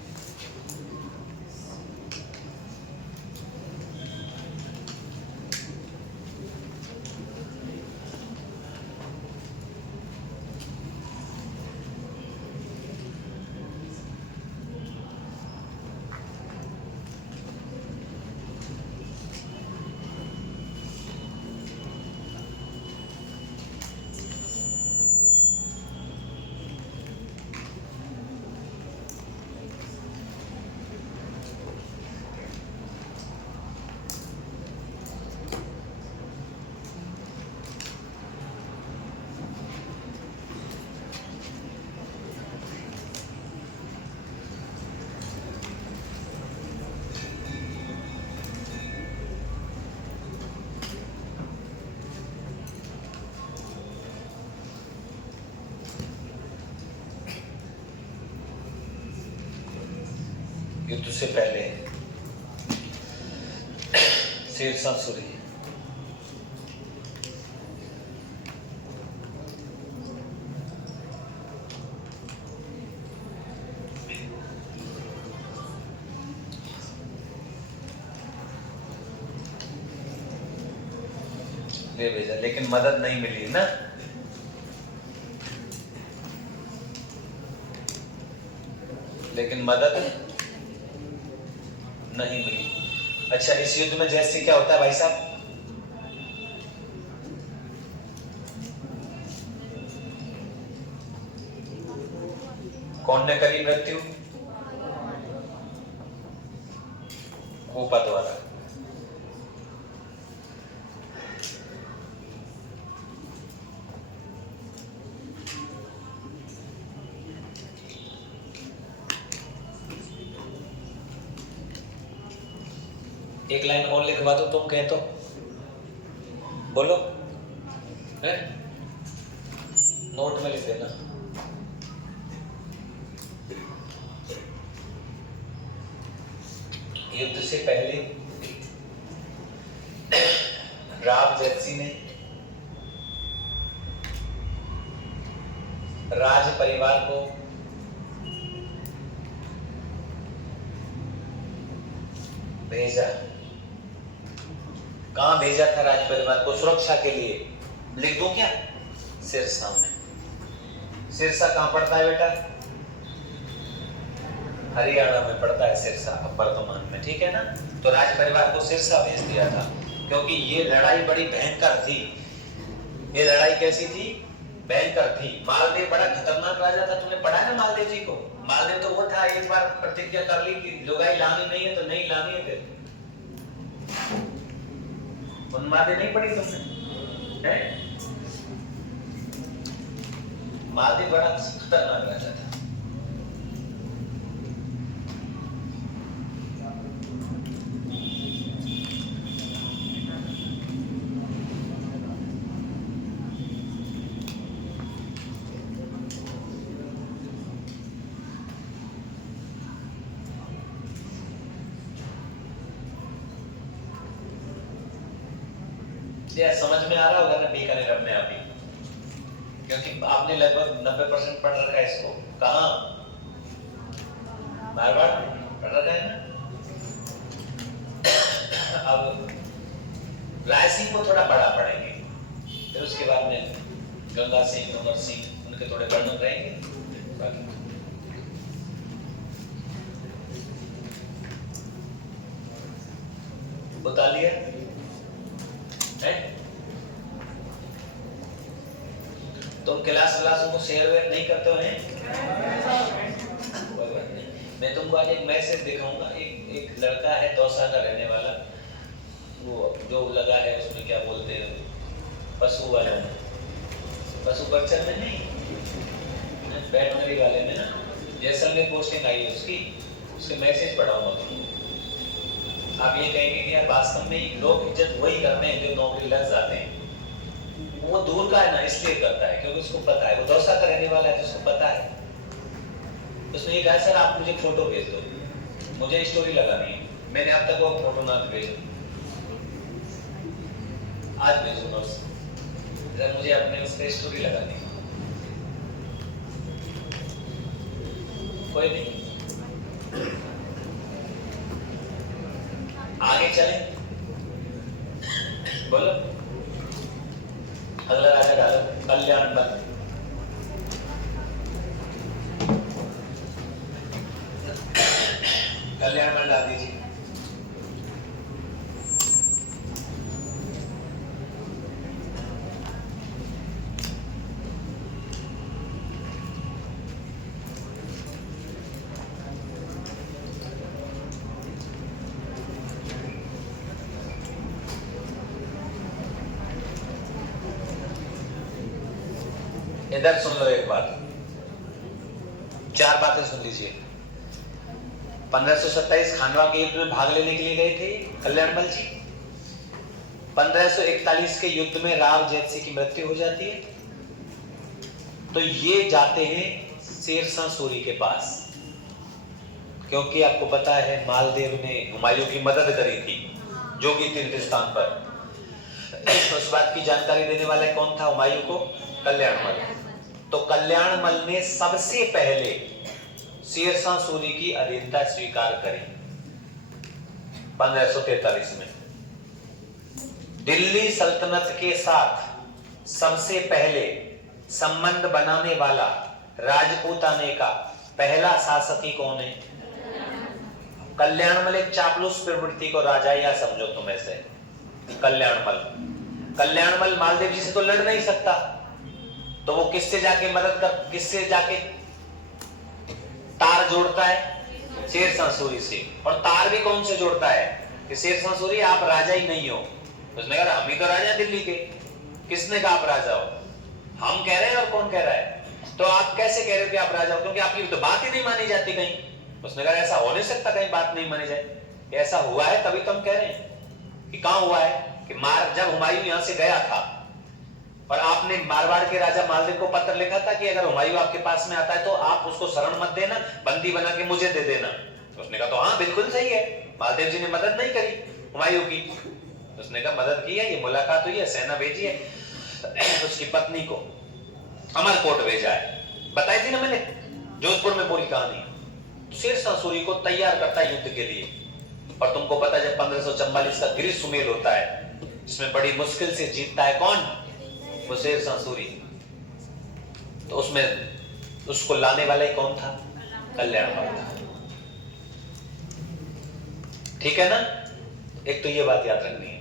युद्ध से पहले शेरशाह सूरी ले भेजा, लेकिन मदद नहीं मिली ना। लेकिन मदद नहीं मिली। अच्छा, इस युद्ध में जैसे क्या होता है भाई साहब? कौन ने करी मृत्यु? कोपा द्वारा। एक लाइन और लिखवा दो, तुम कह तो बोलो है? नोट में लिख देना। युद्ध से पहले राव जैसी ने राज परिवार को भेजा कहां भेजा था राज परिवार को सुरक्षा के लिए? लिख दूं क्या? सिरसा में। सिरसा कहां पड़ता है बेटा? हरियाणा में पड़ता है सिरसा वर्तमान में, ठीक है ना। तो राज परिवार को सिरसा भेज दिया था क्योंकि ये लड़ाई बड़ी भयंकर थी। ये लड़ाई कैसी थी? भयंकर थी। मालदेव बड़ा खतरनाक राजा था, तुमने पढ़ा है ना मालदेव जी को। मालदेव तो वो था, एक बार प्रतिज्ञा कर ली कि लुगाई लानी नहीं है तो नहीं लानी है। फिर उन्मादी नहीं पढ़ी तुमने है? मालदेव बड़ा खतरनाक राजा था। समझ में आ रहा होगा ना बीकानेर अपने आप ही, क्योंकि आपने लगभग 90% पढ़ रखा है इसको। कहां? मारवाड़ पढ़ रखा है ना। अब रायसिंह को थोड़ा बड़ा पढ़ेंगे, फिर उसके बाद में गंगा सिंह, अमर सिंह, उनके थोड़े वर्णन रहेंगे। बता लिया है? तुम क्लास को शेयर वेयर नहीं करते हो हैं? कोई बात नहीं, मैं तुमको आज एक मैसेज दिखाऊंगा। एक लड़का है दौसा का रहने वाला, वो जो लगा है उसमें क्या बोलते हैं, पशु वाला, पशु बच्चन में नहीं, वेटनरी वाले में ना, जैसलमेर पोस्टिंग आई है उसकी, उसके मैसेज पढ़ाऊंगा तुमको। आप ये कहेंगे कि यार वास्तव में लोग इज्जत वही करते हैं जो नौकरी लग जाते हैं। वो दूर का है ना, इसलिए करता है क्योंकि उसको पता है, वो दौसा का रहने वाला है तो उसको पता है। उसने ये कहा सर आप मुझे फोटो भेज दो, मुझे स्टोरी लगानी है। मैंने अब तक वो फोटो ना भेजा, आज भेजूंगा उससे, मुझे अपने उस पर स्टोरी लगानी है। कोई नहीं, आगे चलें, बोलो। अगला राजा डालो, कल्याण बल। कल्याण बल डाल दीजिए। इधर सुन लो एक बात, चार बातें सुन लीजिए। 1527 खानवा के युद्ध में भाग लेने के लिए गए थे कल्याणमल जी। 1541 के युद्ध में राव जैतसी की मृत्यु हो जाती है, तो ये जाते हैं शेरशाह सूरी के पास, क्योंकि आपको पता है मालदेव ने हुमायूं की मदद करी थी जो कि तीर्थ स्थान पर। उस बात की जानकारी देने वाला कौन था हुमायूं को? कल्याणमल। तो कल्याणमल ने सबसे पहले शेरशाह सूरी की अधीनता स्वीकार करी 1543 में। दिल्ली सल्तनत के साथ सबसे पहले संबंध बनाने वाला राजपूताने का पहला शासक ही कौन है? कल्याणमल। एक चापलूस प्रवृत्ति को राजा या समझो तुम ऐसे। कल्याणमल मालदेव जी से तो लड़ नहीं सकता, तो वो किससे जाके मदद कर, किससे जाके तार जोड़ता है? शेरशाह सूरी से। और तार भी कौन से जोड़ता है कि शेरशाह सूरी आप राजा ही नहीं हो। उसने कहा हम ही तो राजा दिल्ली के। किसने कहा आप राजा हो? हम कह रहे हैं और कौन कह रहा है? तो आप कैसे कह रहे हो कि आप राजा हो, क्योंकि आपकी तो बात ही नहीं मानी जाती कहीं। उसने कहा ऐसा हो नहीं सकता कहीं बात नहीं मानी जाए, ऐसा हुआ है तभी तो हम कह रहे हैं कि कहां हुआ है कि जब हुमायूं यहां से गया था और आपने मारवाड़ के राजा मालदेव को पत्र लिखा था कि अगर हुमायूं आपके पास में आता है तो आप उसको शरण मत देना, बंदी बना के मुझे दे देना। उसने कहा तो हाँ बिल्कुल सही है, मालदेव जी ने मदद नहीं करी हुमायूं की। उसने कहा मदद की है, ये मुलाकात हुई है, सेना भेजी है, उसकी पत्नी को अमरकोट भेजा है। बताई थी ना मैंने जोधपुर में पूरी कहानी। शेरशाह सूरी को तैयार करता है युद्ध के लिए। और तुमको पता है जब 1544 का गिरिश सुमेल होता है इसमें बड़ी मुश्किल से जीतता है कौन? वो शेरशाह सूरी। तो उसमें उसको लाने वाला ही कौन था? कल्याणमल था। ठीक है ना? एक तो ये बात याद रखनी है,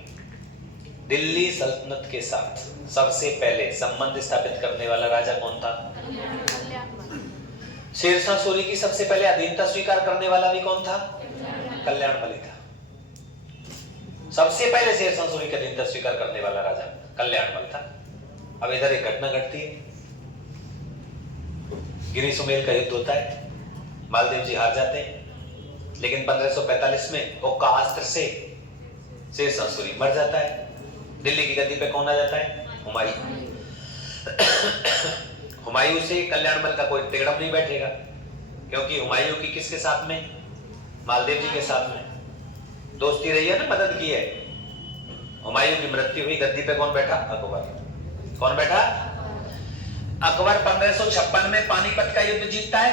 दिल्ली सल्तनत के साथ सबसे पहले संबंध स्थापित करने वाला राजा कौन था? शेरशाह सूरी की सबसे पहले अधीनता स्वीकार करने वाला भी कौन था? कल्याणमल था। सबसे पहले शेरशाह सूरी की अधीनता स्वीकार करने वाला राजा कल्याणमल था। अब इधर एक घटना घटती है, गिरी सुमेल का युद्ध होता है, मालदेव जी हार जाते हैं, लेकिन 1545 में ओक्का अस्त्र से शेरशाह सूरी मर जाता है। दिल्ली की गद्दी पे कौन आ जाता है? हुमायूं। हुमायूं से कल्याणमल का कोई तिगड़म नहीं बैठेगा, क्योंकि हुमायूं की किसके साथ में? मालदेव जी के साथ में दोस्ती रही है ना, मदद की है। हुमायूं की मृत्यु हुई, गद्दी पे कौन बैठा? अकबर। कौन बैठा? अकबर 1556 में पानीपत का युद्ध जीतता है।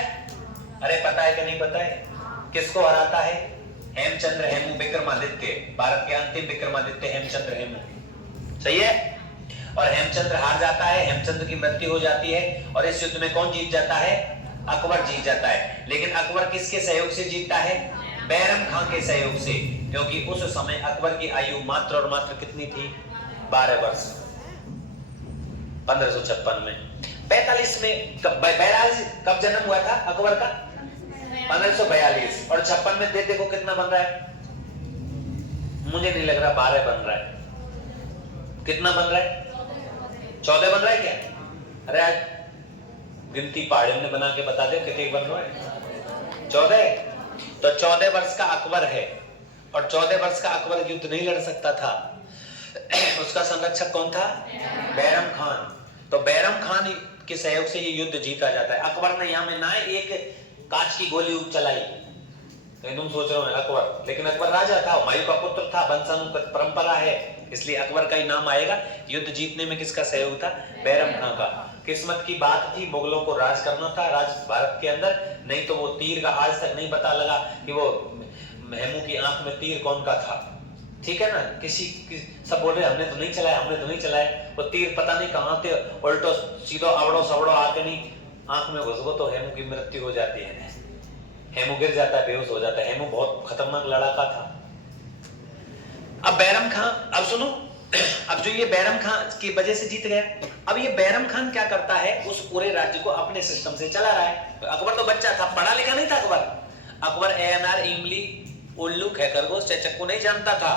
अरे पता है कि नहीं पता है? किसको हराता है? हेमचंद्र हेमू विक्रमादित्य, भारत के अंतिम विक्रमादित्य हेमचंद्र हेमू। सही है? और हेमचंद्र हार जाता है, हेमचंद्र की मृत्यु हो जाती है, और इस युद्ध में कौन जीत जाता है? अकबर जीत जाता है। लेकिन अकबर किसके सहयोग से जीतता है? बैरम खां के सहयोग से, क्योंकि उस समय अकबर की आयु मात्र और मात्र कितनी थी? 12 वर्ष। 1556 में 45 में कब जन्म हुआ था अकबर का? 1542। और 56 में देखो कितना बन रहा है? मुझे नहीं लग रहा 12 बन रहा है। कितना बन रहा है? 14 बन रहा है क्या? अरे आज गिनती पहाड़ियों ने बना के बता दो कितने बन रहा है? 14। तो 14 वर्ष का अकबर है, और 14 वर्ष का अकबर युद्ध नहीं लड़ सकता था। उसका संरक्षक कौन था? बैरम खान। तो बैरम खान के सहयोग से ये युद्ध जीता जाता है। अकबर ने यहाँ में ना एक कांच की गोली चलाई, तो तुम सोच रहे हो अकबर, लेकिन अकबर राजा था, हुमायूं का पुत्र था, वंशानुगत परंपरा है, इसलिए अकबर का ही नाम आएगा। युद्ध जीतने में किसका सहयोग था? बैरम खां का। किस्मत की बात थी, मुगलों को राज करना था राज भारत के अंदर, नहीं तो वो तीर का आज तक नहीं पता लगा कि वो हेमू की आंख में तीर कौन का था। ठीक है ना? सब बोल रहे हमने तो नहीं चलाया, हमने तो नहीं चलाया, वो तीर पता नहीं कहां थे, उल्टो सीधो अवड़ो सवड़ो आके नहीं आंख में घुस गो तो हेमू की मृत्यु हो जाती है। हेमू गिर जाता है, बेहोश हो जाता है। हेमू बहुत खतरनाक लड़ाका था। अब बैरम खां, अब सुनो, अब जो ये बैरम खां की वजह से जीत गया, अब ये बैरम खान क्या करता है? उस पूरे राज्य को अपने सिस्टम से चला रहा है। अकबर तो बच्चा था, पढ़ा लिखा नहीं था अकबर। अकबर ANR इमली उल्लू खरगोश चेचक नहीं जानता था,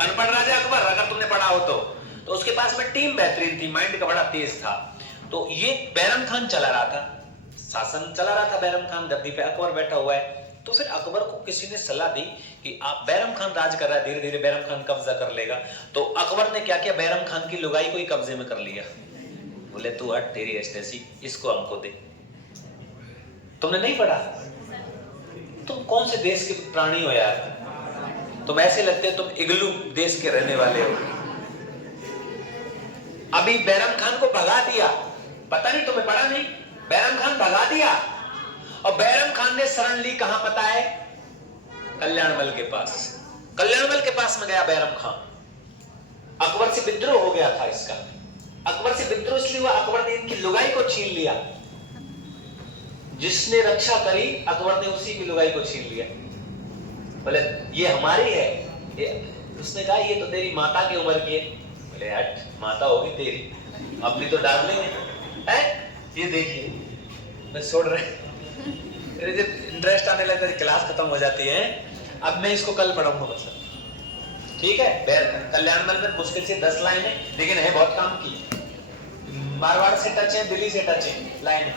अनपढ़ राजा अकबर। अगर तुमने पढ़ा हो तो उसके पास में टीम बेहतरीन थी, माइंड का बड़ा तेज था। तो ये बैरम खान चला रहा था, शासन चला रहा था बैरम खान, गद्दी पे अकबर बैठा हुआ है। तो फिर अकबर को किसी ने सलाह दी कि आप, बैरम खान राज कर रहा है, धीरे धीरे बैरम खान कब्जा कर लेगा। तो अकबर ने क्या किया? बैरम खान की लुगाई को ही कब्जे में कर लिया। बोले तू हट, तेरी एस्टेसी, इसको हमको दे। तुमने नहीं पढ़ा? तुम कौन से देश के प्राणी हो यार? तुम ऐसे लगते तुम इग्लू देश के रहने वाले हो। अभी बैरम खान को भगा दिया, पता नहीं तुम्हें पढ़ा नहीं? बैरम खान भगा दिया, और बैरम खान ने शरण ली कहां पता है? कल्याणमल के पास। कल्याणमल के पास में गया बैरम खान। अकबर से विद्रोह हो गया था इसका। अकबर से विद्रोह इसलिए हुआ, अकबर ने इनकी लुगाई को छीन लिया। जिसने रक्षा करी अकबर ने उसी की लुगाई को छीन लिया। बोले ये हमारी है। उसने कहा ये तो तेरी माता की उम्र की है। बोले हट, माता होगी तेरी, अपनी तो डाल लेंगे है। ये देखिए मैं छोड़ रहे, इंटरेस्ट आने लगता है, क्लास खत्म हो जाती है। अब मैं इसको कल पढ़ाऊंगा मतलब, ठीक है? कल्याणमल में मुश्किल से 10 लाइन है, लेकिन है बहुत काम की। मारवाड़ से टच है, दिल्ली से टच है लाइन है।